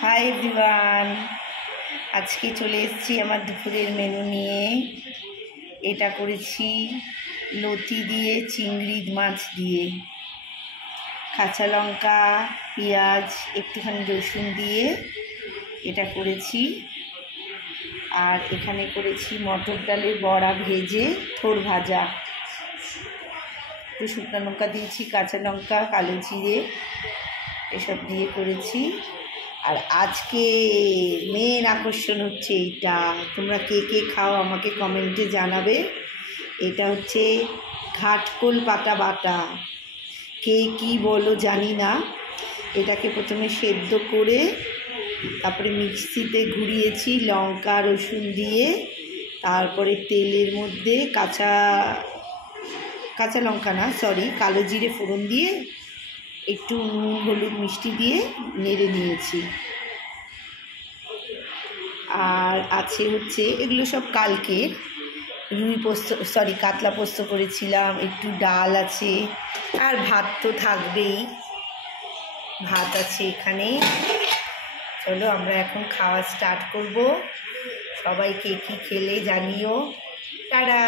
Hi everyone, আজকে চলে এসেছি আমার দুপুরের মেনু নিয়ে। এটা করেছি লতি দিয়ে, চিংড়ি মাছ দিয়ে, কাঁচা লঙ্কা, পেঁয়াজ, একটুখানি রসুন দিয়ে এটা করেছি। আর এখানে করেছি মটর ডালের বড়া ভেজে, থোড় ভাজা, একটু শুকনো লঙ্কা দিয়েছি, কাঁচা লঙ্কা, কালো জিরে এসব দিয়ে করেছি। আর আজকে মেন আকর্ষণ হচ্ছে এইটা, তোমরা কে কে খাও আমাকে কমেন্টে জানাবে। এটা হচ্ছে ঘাটকোল পাতা বাটা, কে কী বলো জানি না। এটাকে প্রথমে সেদ্ধ করে তারপরে মিক্সিতে ঘুরিয়েছি লঙ্কা রসুন দিয়ে, তারপরে তেলের মধ্যে কাঁচা লঙ্কা না সরি কালো জিরে ফোড়ন দিয়ে একটু নুন হলুদ মিষ্টি দিয়ে নেড়ে নিয়েছি। আর আছে হচ্ছে এগুলো সব কালকে কাতলা পোস্ত করেছিলাম, একটু ডাল আছে, আর ভাত তো থাকবেই, ভাত আছে এখানে। চলো আমরা এখন খাওয়া স্টার্ট করব। সবাই কে কী খেলে জানিও। টাটা।